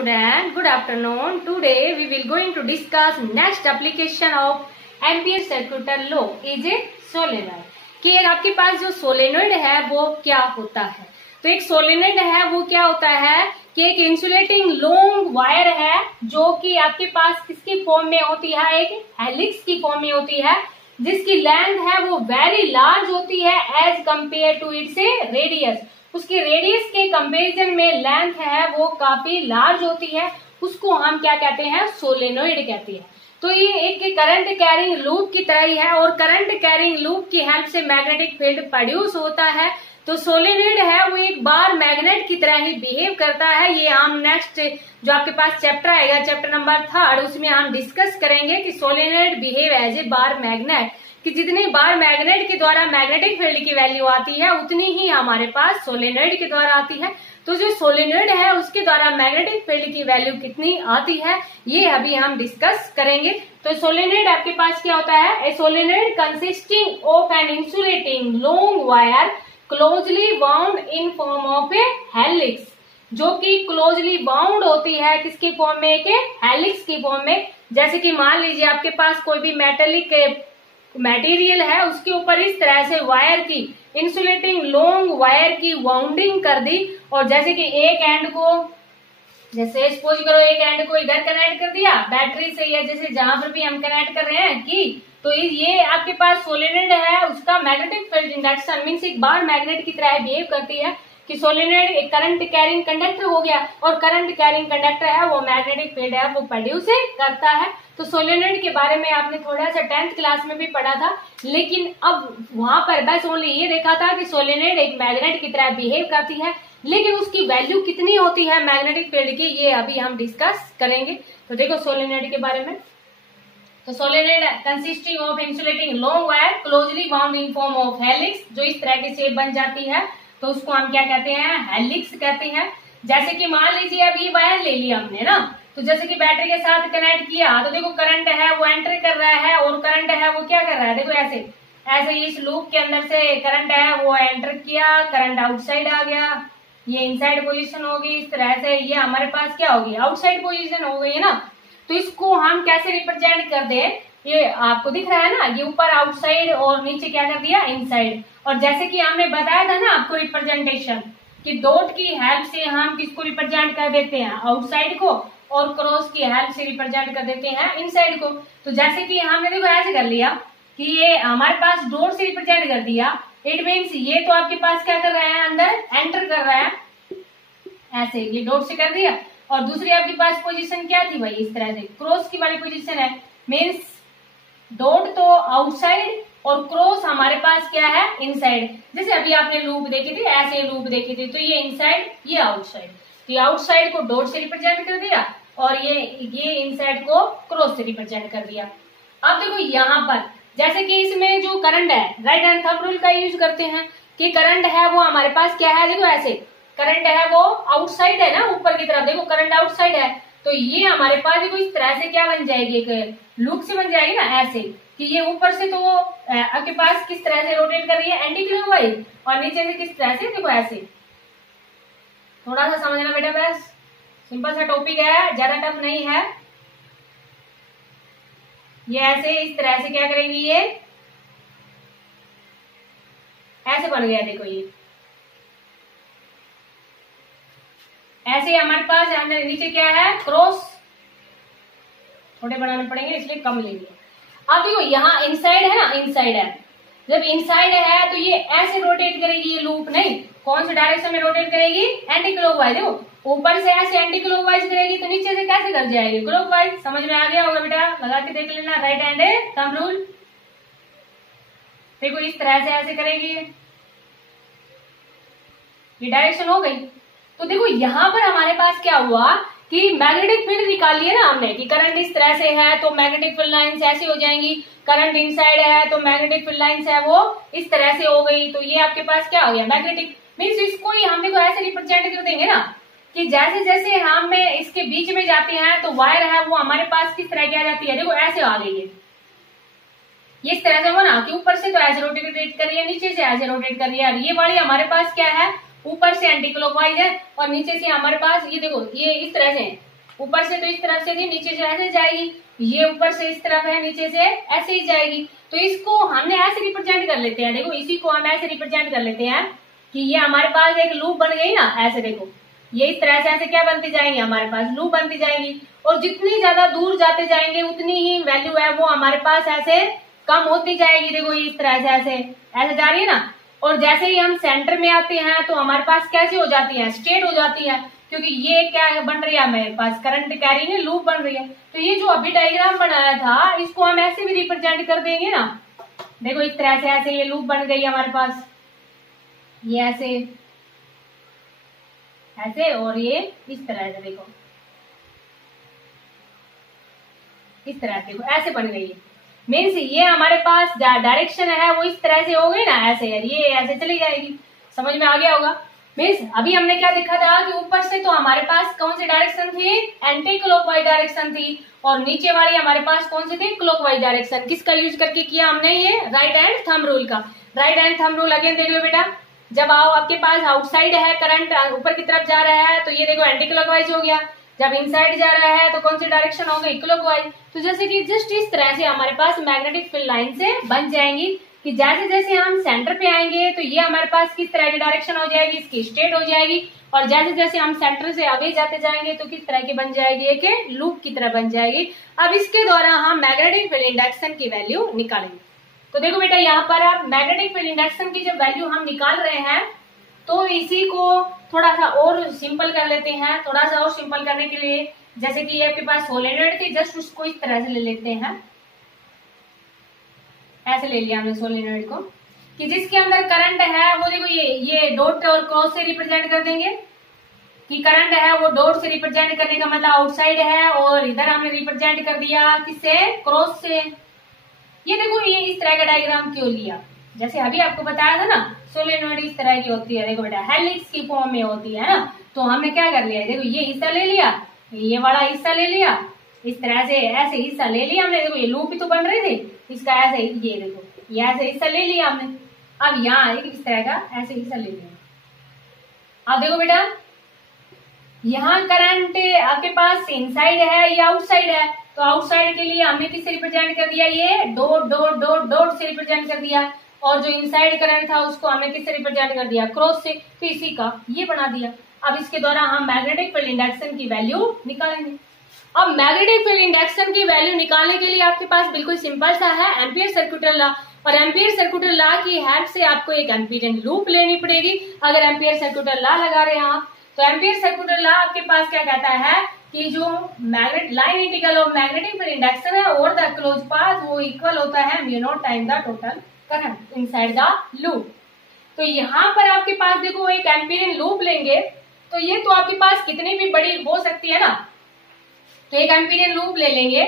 student, good afternoon. Today we will going to discuss next application of Ampere circular law is a solenoid. कि आपके पास जो solenoid है वो क्या होता है। तो एक सोलेनोइड है वो क्या होता है कि एक इंसुलेटिंग लॉन्ग वायर है जो कि आपके पास किसकी फॉर्म में होती है, एक हेलिक्स की फॉर्म में होती है, जिसकी लेंथ है वो वेरी लार्ज होती है as compare to its radius. उसकी रेडियस के कंपैरिजन में लेंथ है वो काफी लार्ज होती है, उसको हम क्या कहते हैं, सोलेनोइड कहते हैं। तो ये एक करंट कैरिंग लूप की तरह ही है और करंट कैरिंग लूप की हेल्प से मैग्नेटिक फील्ड प्रोड्यूस होता है। तो सोलेनोइड है वो एक बार मैग्नेट की तरह ही बिहेव करता है। ये हम नेक्स्ट जो आपके पास चैप्टर आएगा, चैप्टर नंबर 3, उसमें हम डिस्कस करेंगे कि solenoid behave as a bar magnet, कि जितनी बार मैग्नेट के द्वारा मैग्नेटिक फील्ड की वैल्यू आती है उतनी ही हमारे पास सोलेनोइड के द्वारा आती है। तो जो सोलेनोइड है उसके द्वारा मैग्नेटिक फील्ड की वैल्यू कितनी आती है ये अभी हम डिस्कस करेंगे। तो सोलेनोइड आपके पास क्या होता है, a solenoid consisting of an insulating long wire closely bound in form of a helix, जो कि क्लोजली बाउंड होती है किसकी फॉर्म में, के हेलिक्स की फॉर्म में। जैसे कि मान लीजिए आपके पास कोई भी मेटेलिक मटेरियल है, उसके ऊपर इस तरह से वायर की, इंसुलेटिंग लॉन्ग वायर की वाउंडिंग कर दी, और जैसे कि एक एंड को, जैसे सपोज करो एक एंड को इधर कनेक्ट कर दिया बैटरी से, या जैसे जहां पर भी हम कनेक्ट कर रहे हैं कि, तो ये आपके पास सोलेनोइड है, उसका मैग्नेटिक फील्ड इंडक्शन मीन्स एक बार मैग्नेट की तरह बिहेव करती है कि सोलेनोइड एक करंट कैरिंग कंडक्टर हो गया, और करंट कैरिंग कंडक्टर है वो मैग्नेटिक फील्ड है वो प्रोड्यूस करता है। तो सोलेनोइड के बारे में आपने थोड़ा सा 10th क्लास में भी पढ़ा था, लेकिन अब वहां पर बस ओनली ये देखा था कि सोलेनोइड एक मैग्नेट की तरह बिहेव करती है, लेकिन उसकी वैल्यू कितनी होती है मैग्नेटिक फील्ड की ये अभी हम डिस्कस करेंगे। तो देखो सोलेनोइड के बारे में, तो solenoid consisting of insulating long wire closely bound in form of helix, जो इस तरह की शेप बन जाती है तो उसको हम क्या कहते हैं, हेलिक्स कहते हैं। जैसे कि मान लीजिए अब ये वायर ले लिया हमने ना, तो जैसे कि बैटरी के साथ कनेक्ट किया तो देखो करंट है वो एंटर कर रहा है, और करंट है वो क्या कर रहा है, देखो ऐसे ऐसे इस लूप के अंदर से करंट है वो एंटर किया, करंट आउटसाइड आ गया, ये इनसाइड पोजीशन होगी, इस तरह से ये हमारे पास क्या होगी, आउटसाइड पोजीशन हो गई है ना। तो इसको हम कैसे रिप्रेजेंट कर दे, ये आपको दिख रहा है ना, ये ऊपर आउटसाइड और नीचे क्या कर दिया, इनसाइड। और जैसे कि हमने बताया था ना आपको रिप्रेजेंटेशन कि डॉट की हेल्प से हम किसको रिप्रेजेंट कर देते हैं, आउटसाइड को, और क्रॉस की हेल्प से रिप्रेजेंट कर देते हैं इनसाइड को। तो जैसे कि हमने देखो ऐसे कर लिया कि ये हमारे पास डॉट से रिप्रेजेंट कर दिया, इट मीन्स ये तो आपके पास क्या कर रहा है, अंदर एंटर कर रहा है, ऐसे ये डॉट से कर दिया। और दूसरी आपके पास पोजीशन क्या थी भाई, इस तरह से क्रॉस की वाली पोजीशन है, मीन्स डॉट तो आउटसाइड और क्रॉस हमारे पास क्या है, इनसाइड। जैसे अभी आपने लूप देखी थी, ऐसे लूप देखी थी, तो ये इनसाइड ये आउटसाइड, तो ये आउटसाइड को डॉट से रिप्रेजेंट कर दिया और ये इनसाइड को क्रॉस से रिप्रेजेंट कर दिया। अब देखो यहाँ पर जैसे कि इसमें जो करंट है, राइट हैंड थंब रूल का यूज करते हैं कि करंट है वो हमारे पास क्या है, देखो ऐसे करंट है वो आउटसाइड है ना, ऊपर की तरफ देखो करंट आउटसाइड है, तो ये हमारे पास देखो इस तरह से क्या बन जाएगी, एक लूप से बन जाएगी ना, ऐसे कि ये ऊपर से तो वो आपके पास किस तरह से रोटेट कर रही है एंटी क्लॉकवाइज, और नीचे से किस तरह से देखो ऐसे। थोड़ा सा समझना बेटा, बस सिंपल सा टॉपिक है, ज्यादा टफ नहीं है। ये ऐसे इस तरह से क्या करेंगी, ये ऐसे बन गया, देखो ये ऐसे हमारे पास अंदर नीचे क्या है, क्रॉस, थोड़े बनाने पड़ेंगे इसलिए कम लेंगे। अब देखो यहाँ इनसाइड है ना, इनसाइड है, जब इनसाइड है तो ये ऐसे रोटेट करेगी, ये लूप नहीं, कौन से डायरेक्शन में रोटेट करेगी, एंटी क्लॉकवाइज। देखो ऊपर से ऐसे एंटी क्लॉकवाइज करेगी तो नीचे से कैसे कर जाएगी, क्लॉकवाइज। समझ में आ गया होगा बेटा, लगा के देख लेना, राइट हैंड थंब रूल। देखो इस तरह से ऐसे करेगी, ये डायरेक्शन हो गई। तो देखो यहाँ पर हमारे पास क्या हुआ कि मैग्नेटिक फील्ड निकाल लिया ना हमने, कि करंट इस तरह से है तो मैग्नेटिक फील्ड लाइंस ऐसी हो जाएंगी, करंट इनसाइड है तो मैग्नेटिक फील्ड लाइंस है वो इस तरह से हो गई, तो ये आपके पास क्या हो गया, मैग्नेटिक। मीन्स इसको ही हम देखो ऐसे रिप्रेजेंट कर देंगे ना, कि जैसे जैसे हम इसके बीच में जाते हैं तो वायर है वो हमारे पास किस तरह की आ जाती है, देखो ऐसे आ गई है, ये इस तरह से हो ना, कि ऊपर से तो ऐसे रोटेट कर रही है, नीचे से ऐसे रोटेट कर रही है, और ये वाली हमारे पास क्या है, ऊपर से एंटी क्लॉकवाइज है और नीचे से हमारे पास ये देखो ये इस तरह से ऊपर से तो इस तरफ से थी, नीचे से ऐसे जाएगी, ये ऊपर से इस तरफ है, नीचे से ऐसे ही जाएगी। तो इसको हमने ऐसे रिप्रेजेंट कर लेते हैं, देखो इसी को हम ऐसे रिप्रेजेंट कर लेते हैं कि ये हमारे पास एक लूप बन गई ना, ऐसे देखो ये इस तरह से ऐसे क्या बनती जाएंगी, हमारे पास लूप बनती जाएंगी। और जितनी ज्यादा दूर जाते जाएंगे उतनी ही वैल्यू है वो हमारे पास ऐसे कम होती जाएगी। देखो ये इस तरह से ऐसे ऐसे जा रही है ना। और जैसे ही हम सेंटर में आते हैं तो हमारे पास कैसे हो जाती है, स्ट्रेट हो जाती है, क्योंकि ये क्या बन रही है हमारे पास, करंट कैरी में लूप बन रही है। तो ये जो अभी डायग्राम बनाया था इसको हम ऐसे भी रिप्रेजेंट कर देंगे ना। देखो इस तरह से ऐसे ये लूप बन गई हमारे पास, ये ऐसे ऐसे और ये इस तरह से देखो इस तरह से देखो ऐसे बन गई है। मीन्स ये हमारे पास डायरेक्शन है वो इस तरह से हो गई ना, ऐसे ये ऐसे चली जाएगी। समझ में आ गया होगा। मीन्स अभी हमने क्या देखा था कि ऊपर से तो हमारे पास कौन सी डायरेक्शन थी, एंटी क्लॉकवाइज डायरेक्शन थी, और नीचे वाली हमारे पास कौन सी थी, क्लॉकवाइज डायरेक्शन। किसका यूज करके किया हमने, ये राइट हैंड थंब रूल का। Right hand thumb rule again देख लो बेटा। जब आपके पास आउटसाइड है, करंट ऊपर की तरफ जा रहा है, तो ये देखो एंटी क्लॉकवाइज हो गया। जब इनसाइड जा रहा है तो कौन सी डायरेक्शन हो गई, क्लॉकवाइज। तो जैसे कि जस्ट इस तरह से हमारे पास मैग्नेटिक फील्ड लाइन से बन जाएंगी कि जैसे जैसे हम सेंटर पे आएंगे तो ये हमारे पास किस तरह की डायरेक्शन हो जाएगी, इसकी स्ट्रेट हो जाएगी। और जैसे जैसे हम सेंटर से आगे जाते जाएंगे तो किस तरह की बन जाएगी, एक लूप की तरह बन जाएगी। अब इसके द्वारा हम मैग्नेटिक फील्ड इंडक्शन की वैल्यू निकालेंगे। तो देखो बेटा यहाँ पर आप मैग्नेटिक फील्ड इंडक्शन की जब वैल्यू हम निकाल रहे हैं तो इसी को थोड़ा सा और सिंपल कर लेते हैं। थोड़ा सा और सिंपल करने के लिए, जैसे कि ये आपके पास सोलेनॉइड थी, जस्ट उसको इस तरह से ले लेते हैं, ऐसे ले लिया हमने सोलेनॉइड को, कि जिसके अंदर करंट है वो देखो ये डॉट और क्रॉस से रिप्रेजेंट कर देंगे कि करंट है वो डॉट से रिप्रेजेंट करने का मतलब आउटसाइड है, और इधर हमने रिप्रेजेंट कर दिया किससे, क्रॉस से। ये देखो ये इस तरह का डायग्राम क्यों लिया, जैसे अभी आपको बताया था ना सोलेनॉइड इस तरह की होती है। देखो बेटा हेलिक्स की फॉर्म में होती है ना। तो हमने क्या कर लिया, देखो ये हिस्सा ले लिया, ये वाला हिस्सा ले लिया, इस तरह से ऐसे हिस्सा ले लिया हमने। देखो ये लूप भी तो बन रही थी, इसका ऐसे ये देखो ये ऐसे हिस्सा ले लिया हमने। अब यहाँ एक इस तरह का ऐसे हिस्सा ले लिया। अब देखो बेटा यहाँ करंट आपके पास इनसाइड है या आउटसाइड है, तो आउटसाइड के लिए हमने किससे रिप्रेजेंट कर दिया, ये डॉट डॉट डॉट डॉट से रिप्रेजेंट कर दिया। और जो इनसाइड करंट था उसको हमने किससे रिप्रेजेंट कर दिया, क्रॉस से। तो इसी का ये बना दिया। अब इसके द्वारा हम मैग्नेटिक फील्ड इंडक्शन की वैल्यू निकालेंगे। अब मैग्नेटिक फील्ड इंडक्शन की वैल्यू निकालने के लिए आपके पास बिल्कुल सिंपल सा है एम्पियर सर्कुलर लॉ। और एम्पियर सर्कुलर लॉ की हेल्प से आपको एक एम्पीडेंस लूप लेनी पड़ेगी अगर एम्पियर सर्कुलर लॉ लगा रहे हैं आप। तो एम्पियर सर्कुलर लॉ आपके पास क्या कहता है कि जो magnet line integral of magnetic field induction है और द क्लोज पाथ वो इक्वल होता है mu naught time the total current inside the loop. तो यहाँ पर आपके पास देखो एक एम्पीरियन लूप लेंगे तो ये तो आपके पास कितनी भी बड़ी हो सकती है ना। तो एक एम्पीरियन लूप ले लेंगे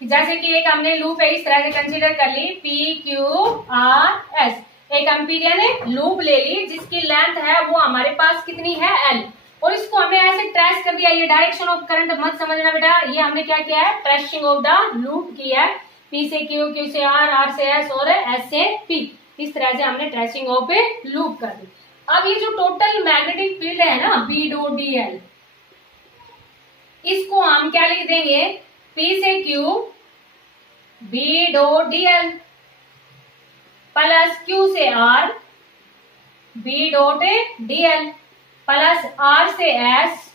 जैसे कि एक हमने लूप है इस तरह से कंसीडर कर ली PQRS। एक एम्पीरियन लूप ले ली जिसकी लेंथ है वो हमारे पास कितनी है L, और इसको हमने ऐसे ट्रेस कर दिया। ये डायरेक्शन ऑफ करंट मत समझना बेटा, ये हमने क्या किया है, ट्रेसिंग ऑफ द लूप किया है। P से Q, Q से R, R से S और S से P, इस तरह से हमने ट्रेसिंग ऑफ ए लूप कर दी। अब ये जो टोटल मैग्नेटिक फील्ड है ना B डॉट DL, इसको हम क्या लिख देंगे, P से Q B dot DL plus Q से R B dot DL plus R से S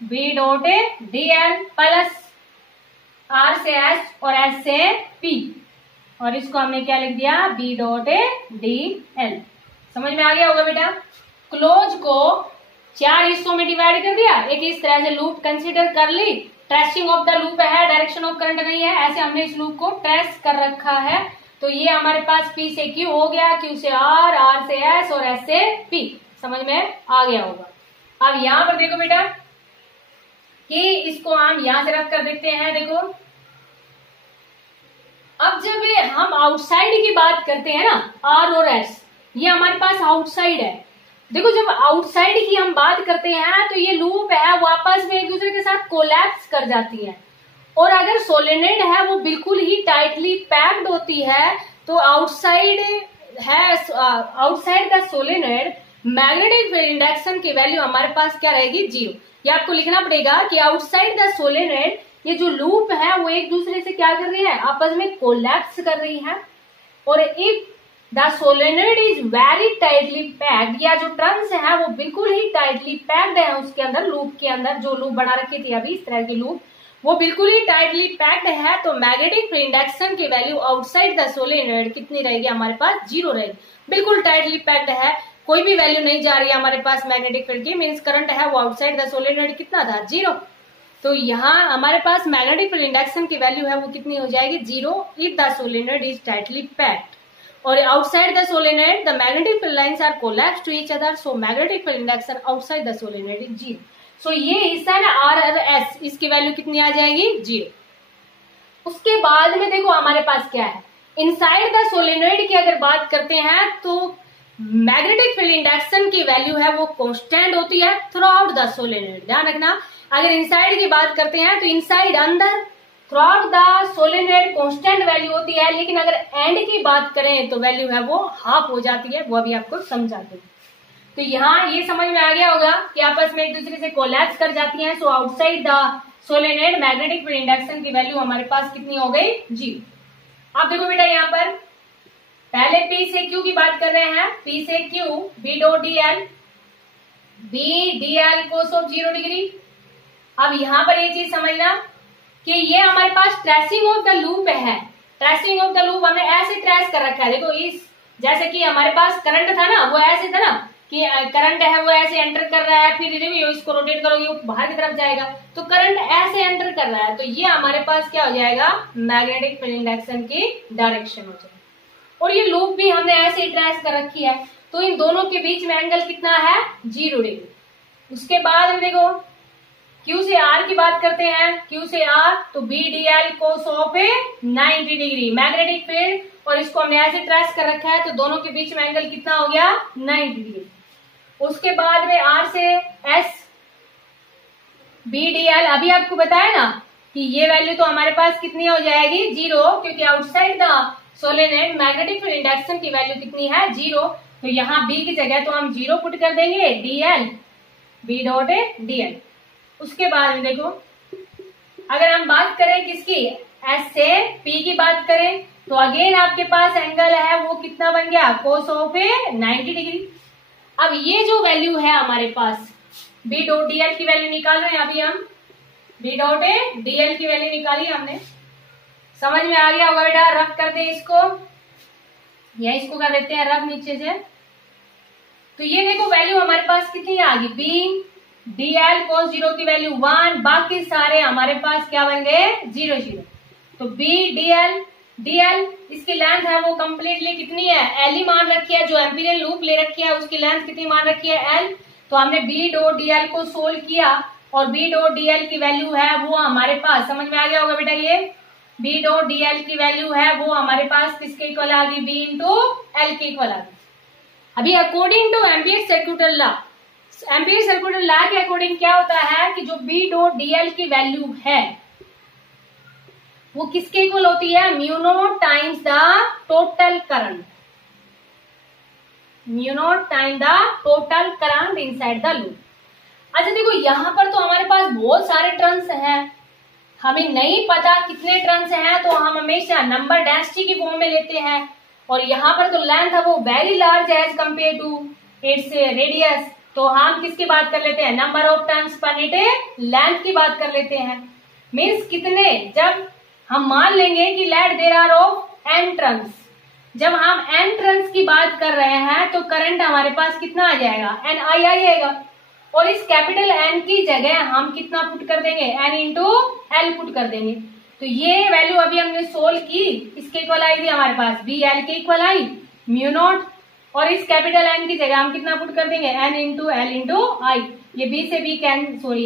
B dot DL plus R से S और S से P, और इसको हमने क्या लिख दिया B डॉट DL। समझ में आ गया होगा बेटा। क्लोज को 4 हिस्सों में डिवाइड कर दिया, एक इस तरह से लूप कंसीडर कर ली, ट्रेसिंग ऑफ द लूप है, डायरेक्शन ऑफ करंट नहीं है, ऐसे हमने इस लूप को ट्रेस कर रखा है। तो ये हमारे पास P से Q हो गया, Q से R, R से S और S से P। समझ में आ गया होगा। अब यहाँ पर देखो बेटा कि इसको हम यहां से रख कर देखते हैं। देखो अब जब हम आउटसाइड की बात करते हैं ना, R और S, ये हमारे पास आउटसाइड है। देखो जब आउटसाइड की हम बात करते हैं तो ये लूप है वो आपस में एक दूसरे के साथ कोलैप्स कर जाती है, और अगर सोलेनॉइड है वो बिल्कुल ही टाइटली पैक्ड होती है। तो आउटसाइड है, आउटसाइड का सोलेनॉइड मैग्नेटिक फील्ड इंडक्शन की वैल्यू हमारे पास क्या रहेगी, 0। ये आपको लिखना पड़ेगा कि आउटसाइड द सोलेनोइड, ये जो लूप है वो एक दूसरे से क्या कर रही है, आपस में कोलैप्स कर रही है। और if the solenoid is very tightly packed, या जो टर्न्स है वो बिल्कुल ही टाइटली पैक्ड है उसके अंदर, लूप के अंदर जो लूप बना रखी थी अभी इस तरह की लूप, वो बिल्कुल ही टाइटली पैक्ड है, तो मैग्नेटिक फील्ड इंडक्शन की वैल्यू आउटसाइड द सोलेनोइड कितनी रहेगी हमारे पास, 0 रहेगी। बिल्कुल टाइटली पैक्ड है, कोई भी वैल्यू नहीं जा रही है हमारे पास मैग्नेटिक फील्ड की, मीन्स करंट है वो आउटसाइड द सोलेनोइड कितना था, 0। तो यहाँ हमारे पास मैग्नेटिक फील्ड इंडक्शन की वैल्यू है वो कितनी हो जाएगी, 0 if the solenoid is tightly packed. और outside the solenoid the magnetic field lines are collapse to each other, so magnetic field induction outside the solenoid is 0। So ये हिस्सा है ना आर और एस, इसकी वैल्यू कितनी आ जाएगी, 0। उसके बाद में देखो हमारे पास क्या है, इनसाइड द सोलेनोइड की अगर बात करते हैं तो मैग्नेटिक फील्ड इंडक्शन की वैल्यू है वो कांस्टेंट होती है थ्रू आउट द सोलेनोइड। ध्यान रखना, अगर इनसाइड की बात करते हैं तो इनसाइड अंदर through out the solenoid constant value होती है, लेकिन अगर एंड की बात करें तो वैल्यू है वो हाफ हो जाती है, वो अभी आपको समझा दूं। तो यहाँ ये समझ में आ गया होगा कि आपस में एक दूसरे से कोलैप्स कर जाती हैं। So outside the solenoid magnetic field induction की वैल्यू हमारे पास कितनी हो गई, 0। अब देखो बेटा यहाँ पर पहले P से Q की बात कर रहे हैं, P से Q B dot DL, B DL cos of 0 degree. अब यहाँ पर ये चीज समझना कि ये हमारे पास ट्रेसिंग ऑफ द लूप है। ट्रेसिंग ऑफ द लूप हमने ऐसे ट्रेस कर रखा है, देखो इस जैसे कि हमारे पास करंट था ना, वो ऐसे था ना कि करंट है वो ऐसे एंटर कर रहा है, फिर इसको रोटेट करोगे वो बाहर की तरफ जाएगा, तो करंट ऐसे एंटर कर रहा है, तो ये हमारे पास क्या हो जाएगा, मैग्नेटिक फील्ड इंडक्शन की डायरेक्शन हो जाएगी। और ये लूप भी हमने ऐसे ही ट्रेस कर रखी है, तो इन दोनों के बीच में एंगल कितना है, 0 डिग्री। उसके बाद में देखो Q से R की बात करते हैं, Q से R तो B DL cos of 90 degree magnetic field, और इसको हमने ऐसे ट्रेस कर रखा है, तो दोनों के बीच में एंगल कितना हो गया, 90 डिग्री। उसके बाद में R से S B DL, अभी आपको बताया ना कि ये वैल्यू तो हमारे पास कितनी हो जाएगी, 0, क्योंकि outside the solenoid magnetic field induction की वैल्यू कितनी है, 0। तो यहाँ B की जगह तो हम 0 पुट कर देंगे, DL B डॉट DL। उसके बाद में देखो अगर हम बात करें किसकी, S से P की बात करें, तो अगेन आपके पास एंगल है वो कितना बन गया, cos ऑफ 90 डिग्री। अब ये जो वैल्यू है हमारे पास B डॉट DL की वैल्यू निकाल रहे हैं अभी हम, B डॉट DL की वैल्यू निकाली हमने, समझ में आ गया होगा बेटा। रफ कर दे इसको, या इसको कर देते हैं रफ नीचे से। तो ये देखो वैल्यू हमारे पास कितनी आ गई, B DL cos 0 की वैल्यू 1, बाकी सारे हमारे पास क्या बन गए, 0 0। तो B DL इसकी लेंथ है वो कंप्लीटली कितनी है, L ही मान रखी है, जो एम्पीरियल लूप ले रखी है उसकी लेंथ कितनी मान रखी है, L। तो हमने B डॉट DL को सोल्व किया, और B डॉट DL की वैल्यू है वो हमारे पास, समझ में आ गया होगा बेटा, ये B डॉट DL की वैल्यू है वो हमारे पास किसके इक्वल आ गई, B इंटू L के इक्वल आ गई। अभी according two ampere सर्क्यूटल law, ampere सर्क्यूटल law के अकॉर्डिंग क्या होता है कि जो B डॉट DL की वैल्यू है वो किसके इक्वल होती है, mu naught times the total current, mu naught time the total current inside the loop. अच्छा देखो यहाँ पर तो हमारे पास बहुत सारे टर्न्स हैं, हमें नहीं पता कितने टर्न्स हैं, तो हम हमेशा नंबर डेंसिटी की फॉर्म में लेते हैं, और यहाँ पर तो लेंथ है वो वेरी लार्ज है as compare to its radius, तो हम किसकी बात कर लेते हैं, number of turns per unit length की बात कर लेते हैं। मीन्स कितने, जब हम मान लेंगे कि let there are of n turns, जब हम n टर्न्स की बात कर रहे हैं तो करंट हमारे पास कितना आ जाएगा, NI आएगा, और इस कैपिटल N की जगह हम कितना पुट कर देंगे, N इंटू L पुट कर देंगे। तो ये वैल्यू अभी हमने सोल्व की, इसके इक्वल आई थी हमारे पास, B L के इक्वल आई म्यू नॉट, और इस कैपिटल N की जगह हम कितना पुट कर देंगे, N into L into I। ये B से B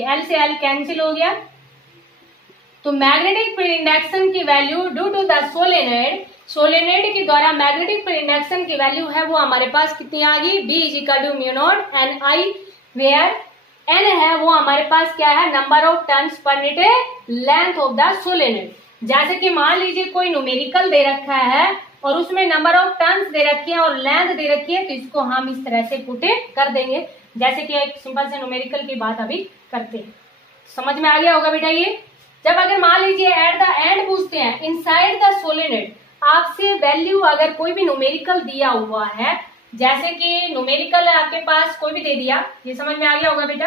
L से L कैंसिल हो गया। तो मैग्नेटिक फील्ड इंडक्शन की value due to the solenoid, solenoid के द्वारा मैग्नेटिक फील्ड इंडक्शन की वैल्यू है वो हमारे पास कितनी आ गई, B is equal to mu naught NI, where N है वो हमारे पास क्या है, number of turns per unit length of the solenoid. जैसे कि मान लीजिए कोई न्यूमेरिकल दे रखा है और उसमें नंबर ऑफ टर्न्स दे रखी है और लेंथ दे रखी है, तो इसको हम इस तरह से पुट कर देंगे, जैसे कि एक सिंपल से न्यूमेरिकल की बात अभी करते हैं। समझ में आ गया होगा बेटा ये। जब अगर मान लीजिए एट द एंड पूछते हैं इनसाइड द सोलेनोइड, आपसे वैल्यू अगर कोई भी न्यूमेरिकल दिया हुआ है, जैसे कि न्यूमेरिकल आपके पास कोई भी दे दिया, ये समझ में आ गया होगा बेटा।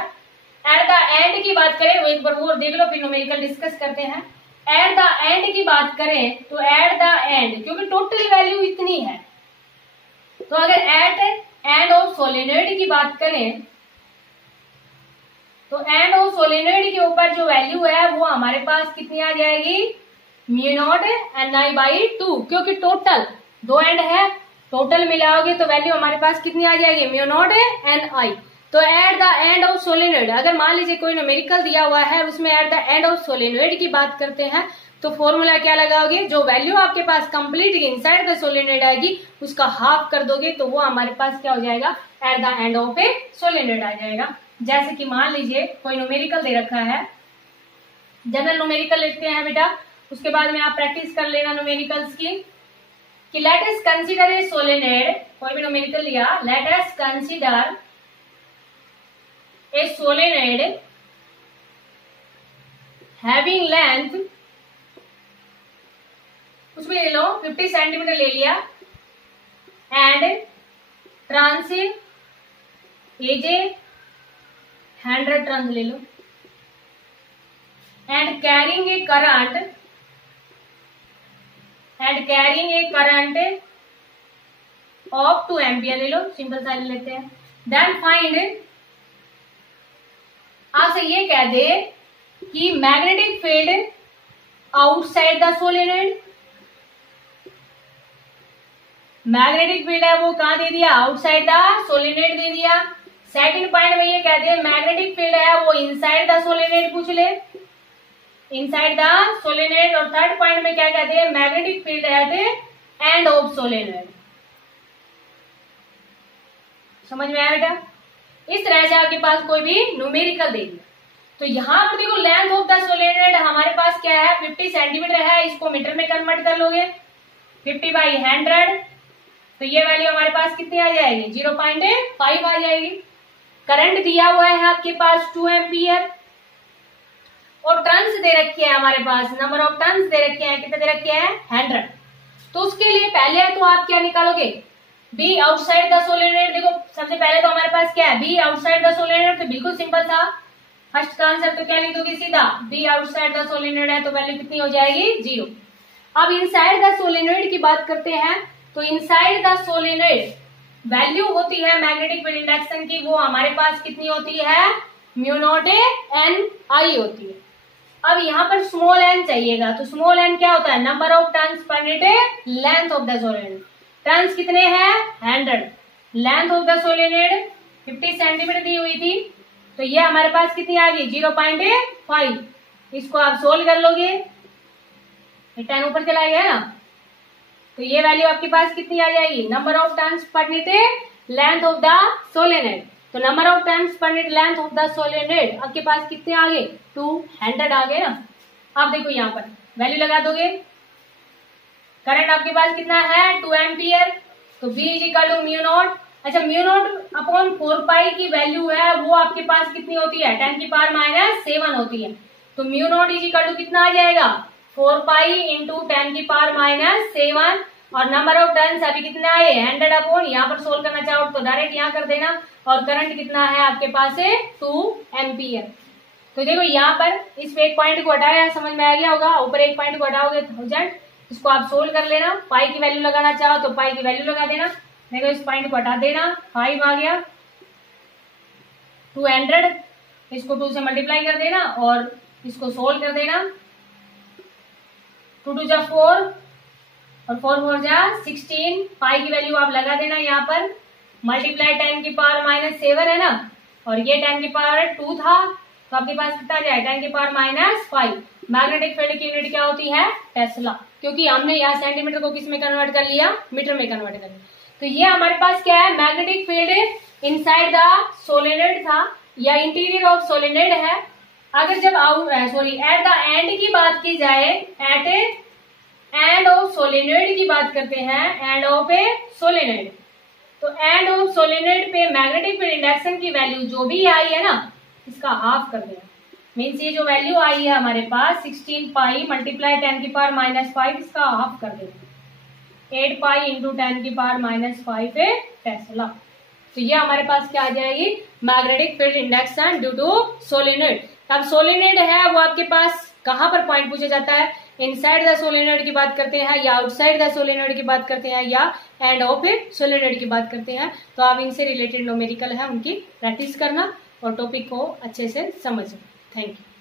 एट द एंड की बात करें, एक बार वो देख लो, फिर न्यूमेरिकल डिस्कस करते हैं। एट द एंड की बात करें तो एट द एंड, क्योंकि टोटल वैल्यू इतनी है, तो अगर एट एंड ऑफ सोलेनोइड की बात करें तो एंड ऑफ सोलेनोइड के ऊपर जो वैल्यू है वो हमारे पास कितनी आ जाएगी, म्यू नॉट ni/2, क्योंकि टोटल दो एंड है, टोटल मिलाओगे तो वैल्यू हमारे पास कितनी आ जाएगी, म्यू नॉट ni। तो eight the end of solenoid, अगर मान लीजिए कोई न्यूमेरिकल दिया हुआ है उसमें eight the end of solenoid की बात करते हैं, तो फॉर्मूला क्या लगाओगे, जो वैल्यू आपके पास कंप्लीट इनसाइड द सोलेनोइड आएगी उसका हाफ कर दोगे, तो वो हमारे पास क्या हो जाएगा, at the end of a solenoid आ जाएगा। जैसे कि मान लीजिए कोई न्यूमेरिकल दे रखा है, जनरल न्यूमेरिकल लिखते हैं बेटा, उसके बाद में आप प्रैक्टिस कर लेना न्यूमेरिकल्स की, कि let us consider a solenoid, कोई भी न्यूमेरिकल लिया, let us consider a solenoid having length, उसमें ले लो 50 सेंटीमीटर ले लिया, एंड ट्रांसिव एजे 100 टर्न ले लो, and carrying a current of 2 ampere ले लो, सिंपल सा लेते हैं। देन फाइंड, आपसे ये कह दे कि magnetic field outside the solenoid, magnetic field है वो कहां दे दिया, आउटसाइड द सोलेनोइड दे दिया। सेकंड पॉइंट में ये कहते हैं मैग्नेटिक फील्ड है वो इनसाइड द सोलेनोइड पूछ ले, इनसाइड द सोलेनोइड। और थर्ड पॉइंट में क्या कहते हैं, magnetic field at end of solenoid. समझ में आया बेटा। इस तरह से आपके पास कोई भी न्यूमेरिकल दे दिया, तो यहाँ पर देखो लेंथ ऑफ द सोलेनोइड हमारे पास क्या है, 50 सेंटीमीटर है, इसको मीटर में कन्वर्ट कर लोगे 50/100, तो ये वैल्यू हमारे पास कितनी आ जाएगी, 0.5 आ जाएगी। करंट दिया हुआ है आपके पास 2 एम्पियर, और टर्न्स दे रखे हैं हमारे पास, नंबर ऑफ टर्न्स दे रखे हैं, कितने दे रखे हैं, 100। तो उसके लिए पहले तो आप क्या निकालोगे, बी आउटसाइड द सोलेनोइड। देखो सबसे पहले तो हमारे पास क्या है, बी आउटसाइड द सोलेनोइड, तो बिल्कुल सिंपल था, फर्स्ट का आंसर तो क्या लिख दोगे सीधा, बी आउटसाइड द सोलेनोइड है, तो वैल्यू कितनी हो जाएगी, 0। अब इनसाइड द सोलेनोइड की बात करते हैं, तो इनसाइड द सोलेनोइड वैल्यू होती है मैग्नेटिक फील्ड इंडक्शन की, वो हमारे पास कितनी होती है, म्यू नॉट एन आई होती है। अब यहाँ पर स्मॉल एन चाहिएगा, तो स्मॉल एन क्या होता है, number of turns per minute, length of the solenoid. Turns कितने हैं, 100, length of the solenoid 50 centimetre दी हुई थी, तो ये हमारे पास कितनी आ गई, 0.5। इसको आप सोल्व कर लोगे, 10 ऊपर चला गया ना, तो ये वैल्यू आपके पास कितनी आ जाएगी, number of turns per minute length of the solenoid. तो number of turns per minute length of the solenoid आपके पास कितने आ गए, 200 आ गए ना। अब देखो यहाँ पर वैल्यू लगा दोगे, करंट आपके पास कितना है, 2 एम्पियर, तो V = म्यू नॉट। अच्छा, म्यू नॉट अपॉन 4 की वैल्यू है वो आपके पास कितनी होती है, 10⁻⁷ होती है, तो म्यू नॉट = कितना आ जाएगा, 4 × 10⁻⁷। और नंबर ऑफ टर्न्स अभी कितना है, 100 अपॉन, यहाँ पर सोल्व करना चाहो तो डायरेक्ट यहाँ कर देना, और करंट कितना है आपके पास है 2 एम्पियर। तो देखो यहाँ पर इस पे एक पॉइंट को हटाया, समझ में आ गया होगा, ऊपर एक पॉइंट को हटाओगे 1000, इसको आप सोल्व कर लेना, पाई की वैल्यू लगाना चाहो तो पाई की वैल्यू लगा देना, देखो इस पॉइंट को हटा देना, 5 आ गया, 200, इसको 2 से मल्टीप्लाई कर देना और इसको सोल्व कर देना, 2 × 2 = 4 और 4 × 4 = 16, पाई की वैल्यू आप लगा देना यहाँ पर, मल्टीप्लाई 10⁻⁷ है ना, और ये 10⁻2 था, तो आपके पास कितना जाए, 10⁻⁵। मैग्नेटिक फील्ड की यूनिट क्या होती है, टेस्ला, क्योंकि हमने यहाँ सेंटीमीटर को किस में कन्वर्ट कर लिया, मीटर में कन्वर्ट कर लिया। तो ये हमारे पास क्या है, magnetic field inside the solenoid था या इंटीरियर ऑफ सोलेनोइड है। अगर जब एट द एंड की बात की जाए, एट एंड ऑफ सोलेनोइड की बात करते हैं, एंड ऑफ ए सोलेनोइड। तो एंड ऑफ सोलेनोइड पे मैग्नेटिक फील्ड इंडक्शन की वैल्यू जो भी आई है ना, इसका हाफ कर देना। मीन्स ये जो वैल्यू आई है हमारे पास 16 पाई मल्टीप्लाई 10 की पावर -5, इसका हाफ कर देना। 8 पाई इंटू 10 की पावर -5 है टेस्ला। तो ये हमारे पास क्या आ जाएगी, magnetic field induction due to solenoid. अब सोलेनोइड है वो आपके पास कहां पर पॉइंट पूछा जाता है, इनसाइड द सोलेनोइड की बात करते हैं, या आउटसाइड द सोलेनोइड की बात करते हैं, या एंड ऑफ ए सोलेनोइड की बात करते हैं। तो आप इनसे रिलेटेड न्यूमेरिकल है उनकी प्रैक्टिस करना और टॉपिक को अच्छे से समझना। Thank you.